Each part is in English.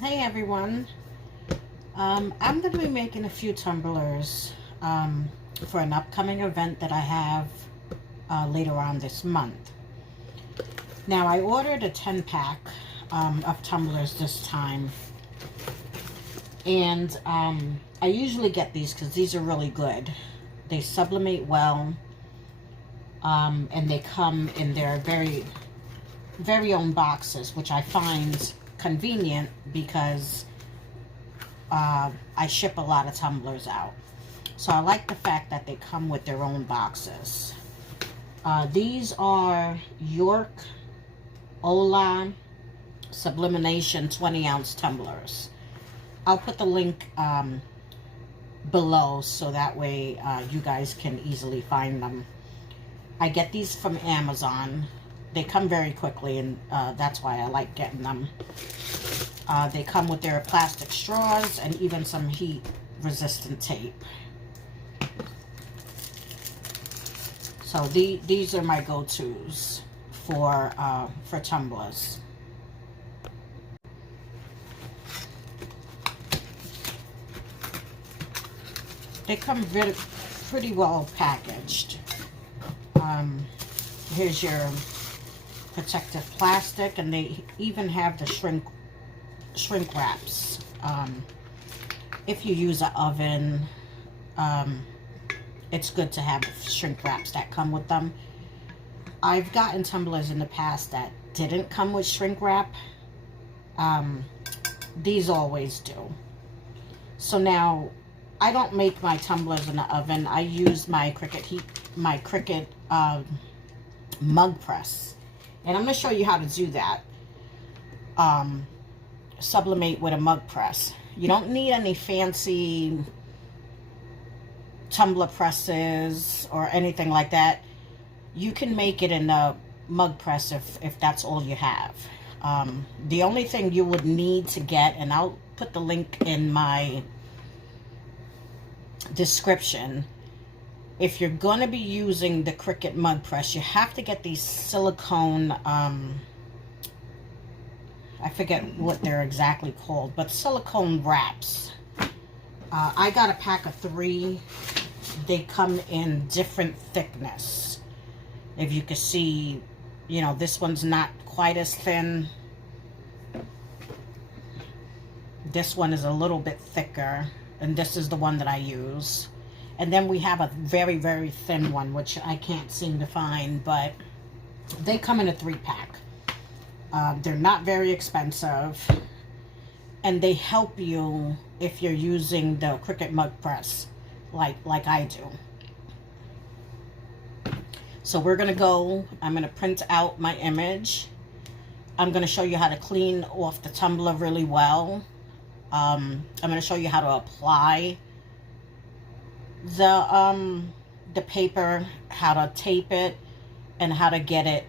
Hey everyone, I'm going to be making a few tumblers for an upcoming event that I have later on this month. Now I ordered a 10-pack of tumblers this time, and I usually get these because these are really good. They sublimate well, and they come in their very own boxes, which I find convenient because I ship a lot of tumblers out. So I like the fact that they come with their own boxes. These are York Ola Sublimation 20-ounce tumblers. I'll put the link below so that way you guys can easily find them. I get these from Amazon. They come very quickly, and that's why I like getting them. They come with their plastic straws and even some heat-resistant tape. So these are my go-tos for tumblers. They come pretty well packaged. Here's your protective plastic, and they even have the shrink wraps. If you use an oven, it's good to have shrink wraps that come with them. I've gotten tumblers in the past that didn't come with shrink wrap. These always do. So now I don't make my tumblers in the oven. I use my Cricut mug press, and I'm going to show you how to do that. Sublimate with a mug press. You don't need any fancy tumbler presses or anything like that. You can make it in a mug press if that's all you have. The only thing you would need to get, and I'll put the link in my description, if you're going to be using the Cricut mug press, you have to get these silicone, I forget what they're exactly called, but silicone wraps. I got a pack of 3. They come in different thickness. If you can see, you know, this one's not quite as thin. This one is a little bit thicker, and this is the one that I use. And then we have a very thin one, which I can't seem to find, but they come in a 3-pack. They're not very expensive, and they help you if you're using the Cricut mug press like I do. So we're gonna go, I'm gonna print out my image. I'm gonna show you how to clean off the tumbler really well. I'm gonna show you how to apply the paper, how to tape it, and how to get it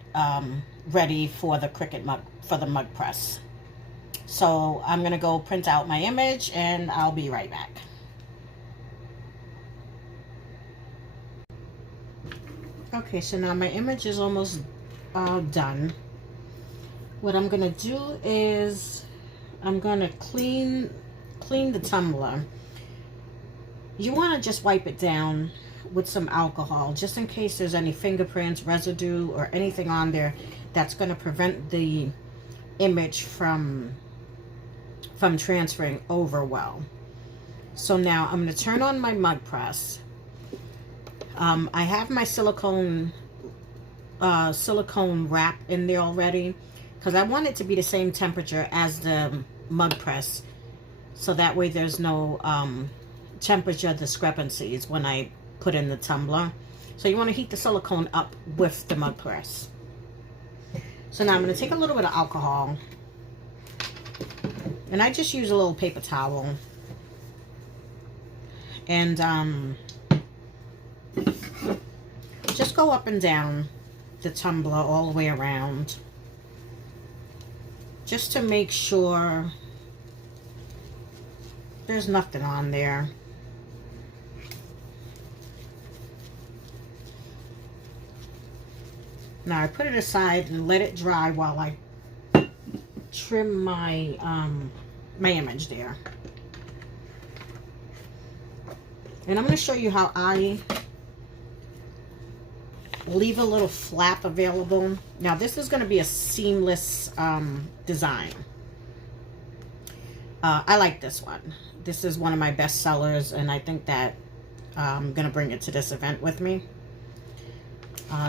ready for the Cricut mug press. So I'm gonna go print out my image, and I'll be right back. Okay, so now my image is almost done. What I'm gonna do is I'm gonna clean the tumbler. You want to just wipe it down with some alcohol, just in case there's any fingerprints, residue, or anything on there that's going to prevent the image from transferring over well. So now I'm going to turn on my mug press. I have my silicone wrap in there already, because I want it to be the same temperature as the mug press, so that way there's no temperature discrepancies when I put in the tumbler. So you want to heat the silicone up with the mug press. So now I'm going to take a little bit of alcohol, and I just use a little paper towel, and just go up and down the tumbler all the way around, just to make sure there's nothing on there. Now I put it aside and let it dry while I trim my my image there. And I'm going to show you how I leave a little flap available. Now this is going to be a seamless design. I like this one. This is one of my best sellers, and I think that I'm going to bring it to this event with me.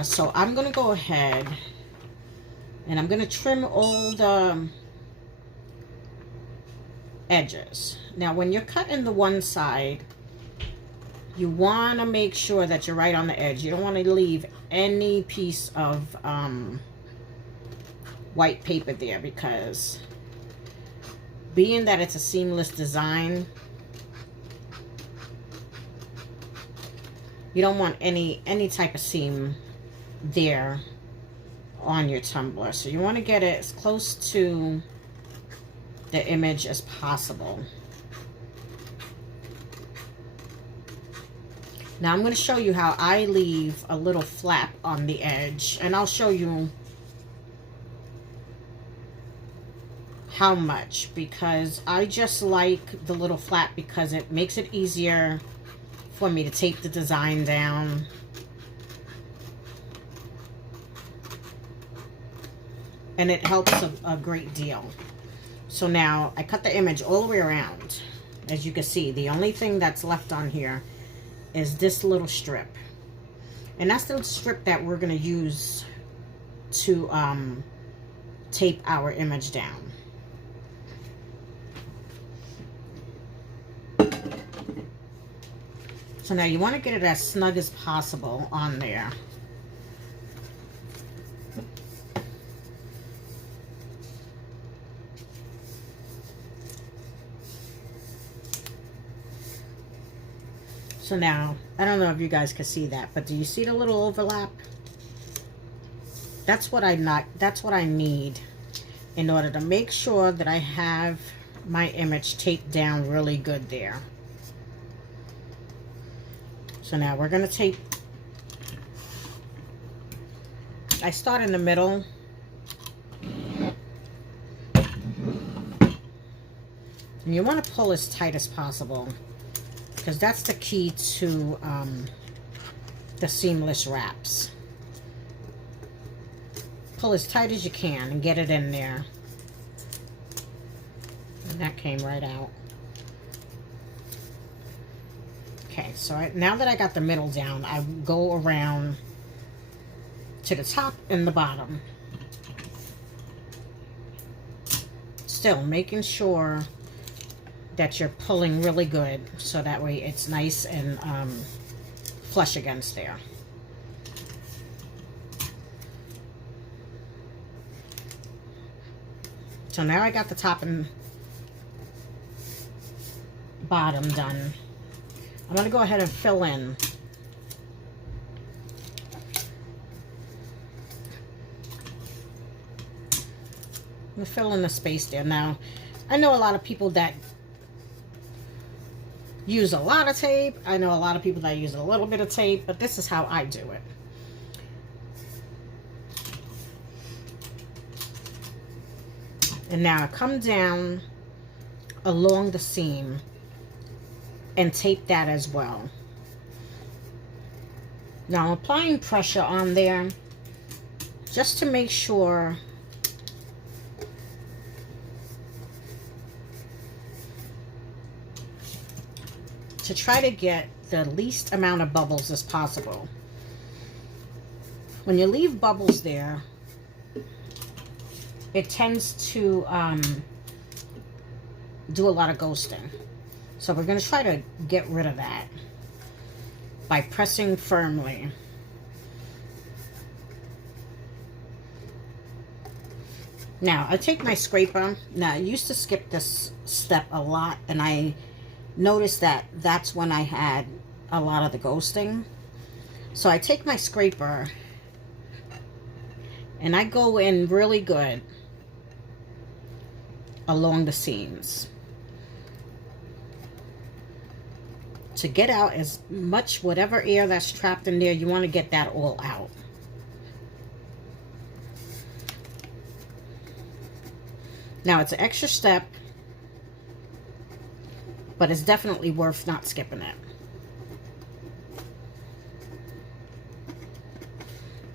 So I'm going to go ahead and I'm going to trim all the edges. Now when you're cutting the one side, you want to make sure that you're right on the edge. You don't want to leave any piece of white paper there, because being that it's a seamless design, you don't want any type of seam there on your tumbler. So you want to get it as close to the image as possible. Now I'm going to show you how I leave a little flap on the edge, and I'll show you how much, because I just like the little flap because it makes it easier for me to tape the design down. And it helps a great deal. So now I cut the image all the way around. As you can see, the only thing that's left on here is this little strip. And that's the strip that we're going to use to tape our image down. So now you want to get it as snug as possible on there. So now, I don't know if you guys can see that, but do you see the little overlap? That's what I need in order to make sure that I have my image taped down really good there. So now we're going to tape. I start in the middle. And you want to pull as tight as possible, because that's the key to the seamless wraps. Pull as tight as you can and get it in there. And that came right out. Okay, so now that I got the middle down, I go around to the top and the bottom. Still making sure that you're pulling really good, so that way it's nice and flush against there. So now I got the top and bottom done. I'm going to go ahead and fill in. I'm going to fill in the space there. Now, I know a lot of people that use a lot of tape. I know a lot of people that use a little bit of tape, but this is how I do it. And now I come down along the seam and tape that as well. Now I'm applying pressure on there just to make sure to try to get the least amount of bubbles as possible. When you leave bubbles there, it tends to do a lot of ghosting. So we're going to try to get rid of that by pressing firmly. Now, I take my scraper. Now, I used to skip this step a lot, and I noticed that that's when I had a lot of the ghosting. So I take my scraper, and I go in really good along the seams to get out as much whatever air that's trapped in there. You want to get that all out. Now it's an extra step, but it's definitely worth not skipping it.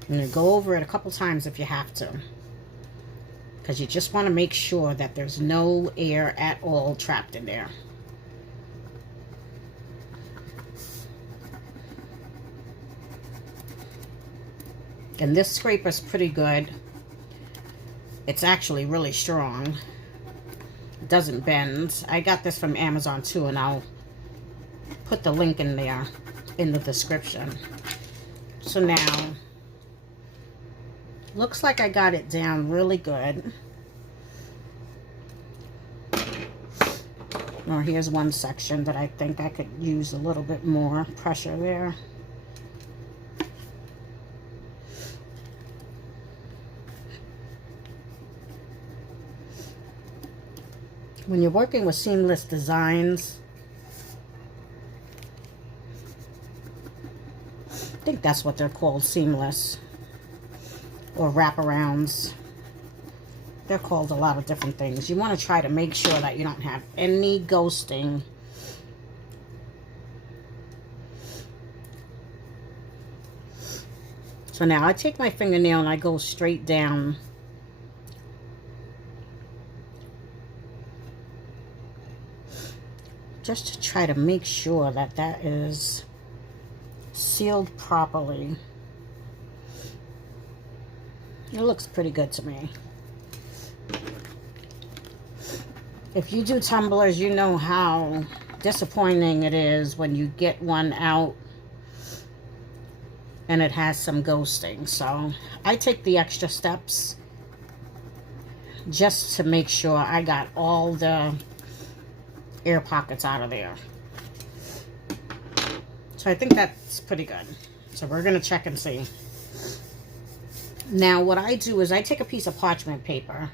I'm going to go over it a couple times if you have to, because you just want to make sure that there's no air at all trapped in there. And this scraper's pretty good. It's actually really strong. It doesn't bend. I got this from Amazon too, and I'll put the link in there in the description. So now, looks like I got it down really good. Or here's one section that I think I could use a little bit more pressure there. When you're working with seamless designs, I think that's what they're called, seamless, or wraparounds. They're called a lot of different things. You want to try to make sure that you don't have any ghosting. So now I take my fingernail and I go straight down just to try to make sure that that is sealed properly. It looks pretty good to me. If you do tumblers, you know how disappointing it is when you get one out and it has some ghosting. So I take the extra steps just to make sure I got all the air pockets out of there. So I think that's pretty good. So we're going to check and see. Now what I do is I take a piece of parchment paper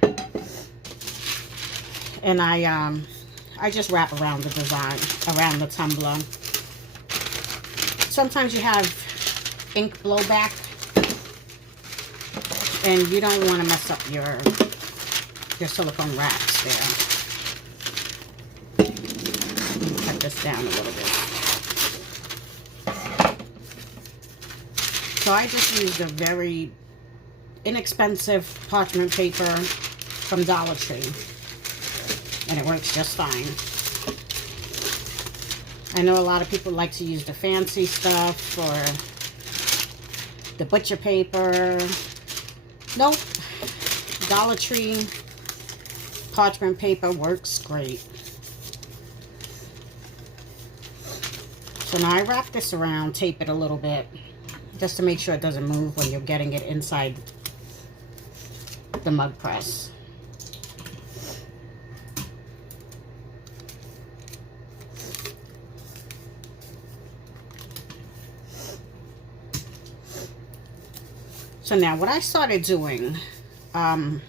and I just wrap around the design, around the tumbler. Sometimes you have ink blowback and you don't want to mess up your silicone wraps there. Cut this down a little bit. So I just used a very inexpensive parchment paper from Dollar Tree, and it works just fine. I know a lot of people like to use the fancy stuff or the butcher paper. Nope, Dollar Tree parchment paper works great. So now I wrap this around, tape it a little bit, just to make sure it doesn't move when you're getting it inside the mug press. So now what I started doing, I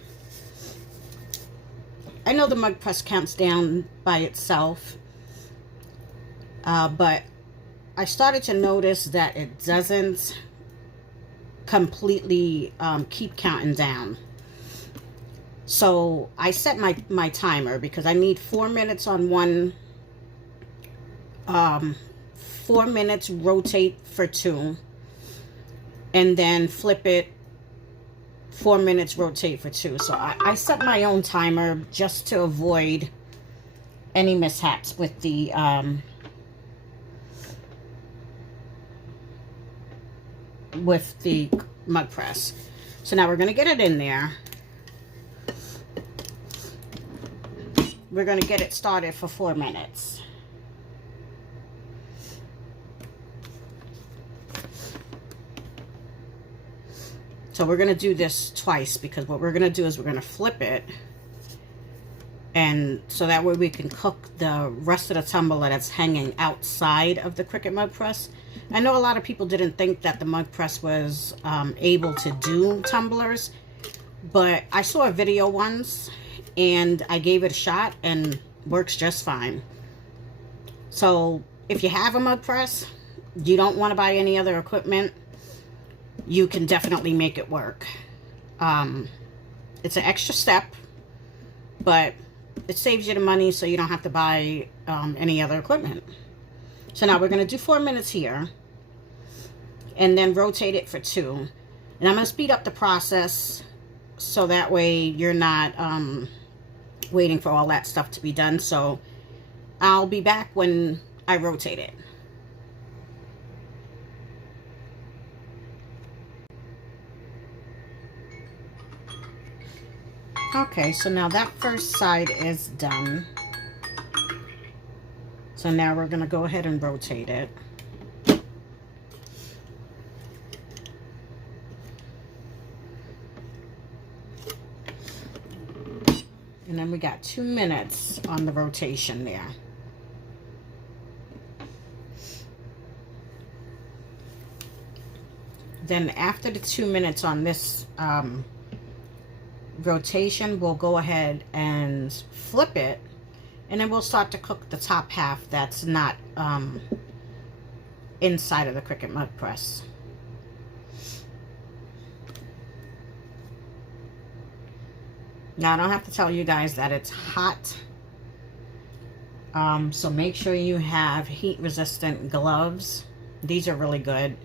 know the mug press counts down by itself, but I started to notice that it doesn't completely keep counting down. So I set my timer because I need 4 minutes on one, 4 minutes rotate for 2, and then flip it, 4 minutes rotate for 2. So I set my own timer just to avoid any mishaps with the mug press. So now we're going to get it in there. We're going to get it started for 4 minutes. So we're going to do this twice, because what we're going to do is we're going to flip it, and so that way we can cook the rest of the tumbler that's hanging outside of the Cricut mug press. I know a lot of people didn't think that the mug press was able to do tumblers, but I saw a video once and I gave it a shot and works just fine. So if you have a mug press, you don't want to buy any other equipment, you can definitely make it work. It's an extra step, but it saves you the money, so you don't have to buy any other equipment. So now we're going to do 4 minutes here, and then rotate it for 2. And I'm going to speed up the process so that way you're not waiting for all that stuff to be done. So I'll be back when I rotate it. Okay, so now that first side is done. So now we're going to go ahead and rotate it. And then we got 2 minutes on the rotation there. Then after the 2 minutes on this rotation, we'll go ahead and flip it, and then we'll start to cook the top half that's not inside of the Cricut mud press. Now I don't have to tell you guys that it's hot, so make sure you have heat resistant gloves. These are really good.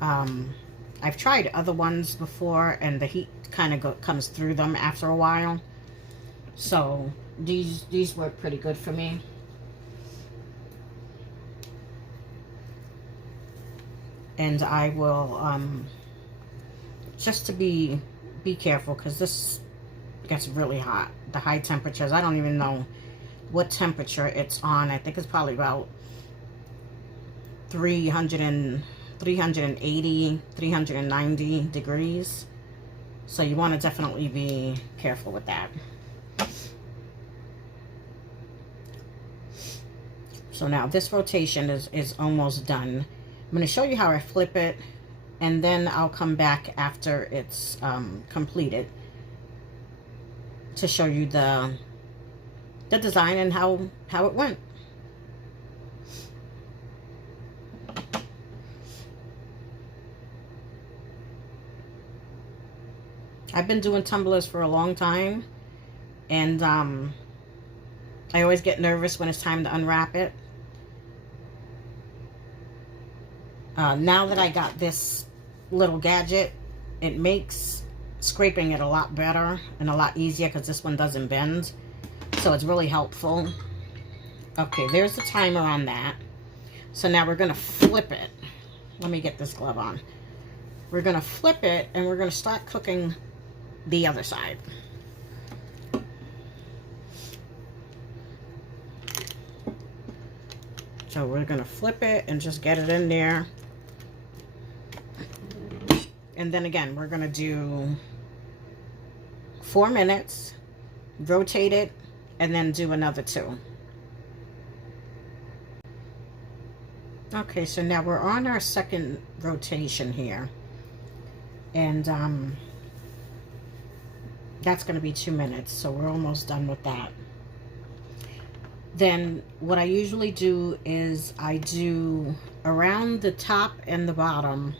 I've tried other ones before, and the heat kind of comes through them after a while. So these work pretty good for me. And I will, just to be careful, because this gets really hot. The high temperatures, I don't even know what temperature it's on. I think it's probably about 380, 390 degrees. So you want to definitely be careful with that. So now this rotation is almost done. I'm going to show you how I flip it, and then I'll come back after it's completed to show you the design and how it went. I've been doing tumblers for a long time, and I always get nervous when it's time to unwrap it. Now that I got this little gadget, it makes scraping it a lot better and a lot easier, because this one doesn't bend. So it's really helpful. Okay, there's the timer on that. So now we're going to flip it. Let me get this glove on. We're going to flip it, and we're going to start cooking the other side. So we're going to flip it and just get it in there. And then again, we're going to do 4 minutes, rotate it, and then do another 2. Okay, so now we're on our second rotation here. And that's going to be 2 minutes, so we're almost done with that. Then what I usually do is I do around the top and the bottom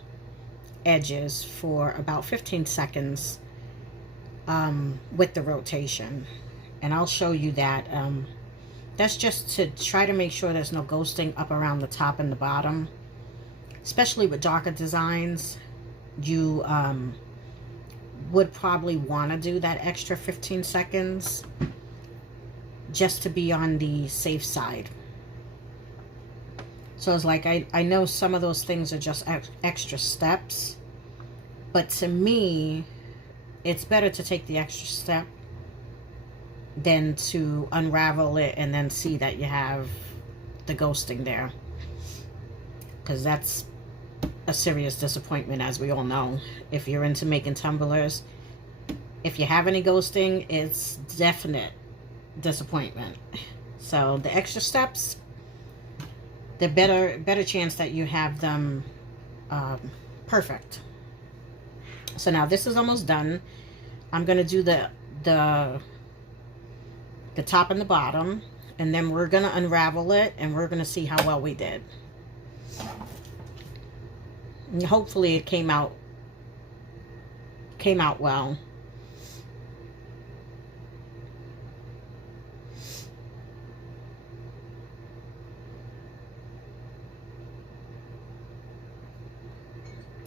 edges for about 15 seconds with the rotation, and I'll show you that. That's just to try to make sure there's no ghosting up around the top and the bottom, especially with darker designs. You would probably want to do that extra 15 seconds just to be on the safe side. So it's like, I know some of those things are just extra steps, but to me, it's better to take the extra step than to unravel it and then see that you have the ghosting there, because that's a serious disappointment, as we all know. If you're into making tumblers, if you have any ghosting, it's definite disappointment. So the extra steps, the better chance that you have them perfect. So now this is almost done. I'm going to do the top and the bottom, and then we're going to unravel it, and we're going to see how well we did. And hopefully it came out well.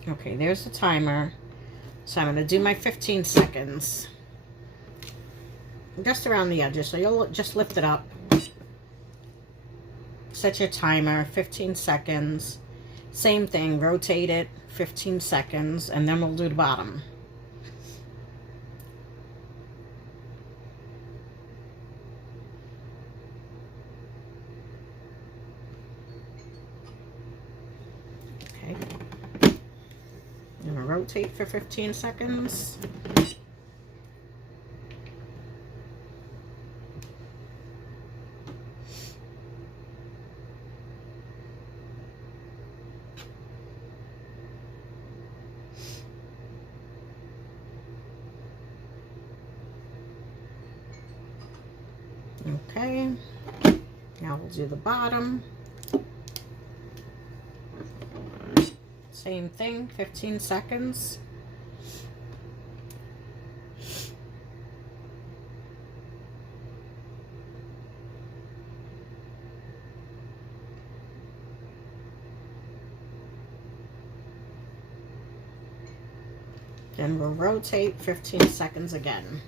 Okay, there's the timer. So I'm going to do my 15 seconds. Just around the edges. So you'll just lift it up. Set your timer, 15 seconds. Same thing, rotate it, 15 seconds, and then we'll do the bottom. Okay. I'm going to rotate for 15 seconds. Okay, now we'll do the bottom. Same thing, 15 seconds. Then we'll rotate 15 seconds again.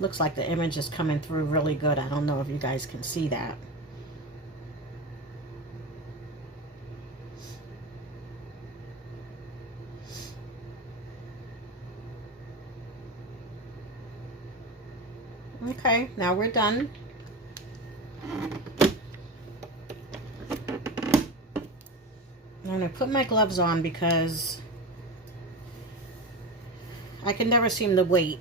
Looks like the image is coming through really good. I don't know if you guys can see that. Okay, now we're done. I'm going to put my gloves on because I can never seem to wait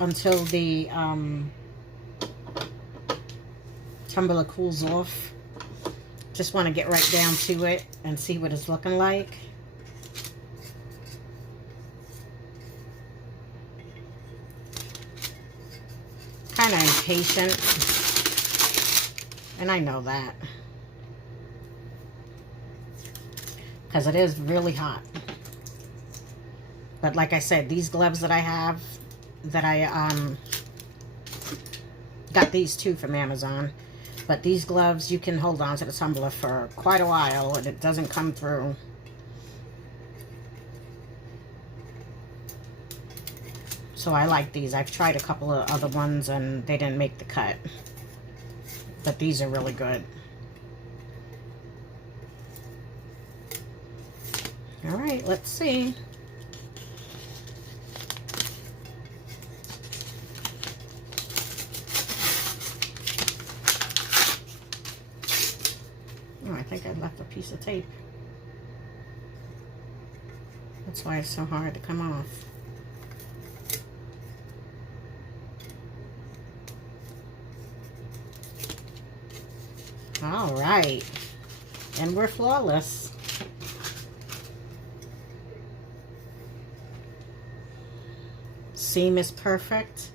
until the tumbler cools off. Just want to get right down to it and see what it's looking like. Kind of impatient, and I know that because it is really hot. But like I said, these gloves that I have, that I got these two from Amazon, but these gloves, you can hold on to the tumbler for quite a while and it doesn't come through. So I like these. I've tried a couple of other ones and they didn't make the cut, but these are really good. All right, let's see. Oh, I think I left a piece of tape. That's why it's so hard to come off. All right, and we're flawless. Seam is perfect.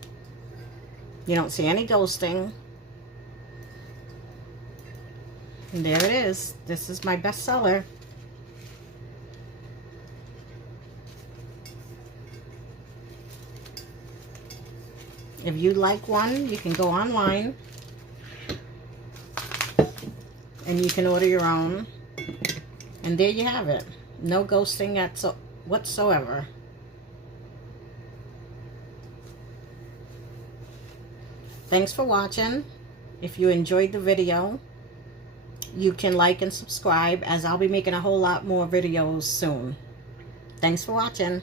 You don't see any ghosting. And there it is. This is my bestseller. If you like one, you can go online and you can order your own. And there you have it. No ghosting whatsoever. Thanks for watching. If you enjoyed the video, you can like and subscribe, as I'll be making a whole lot more videos soon. Thanks for watching.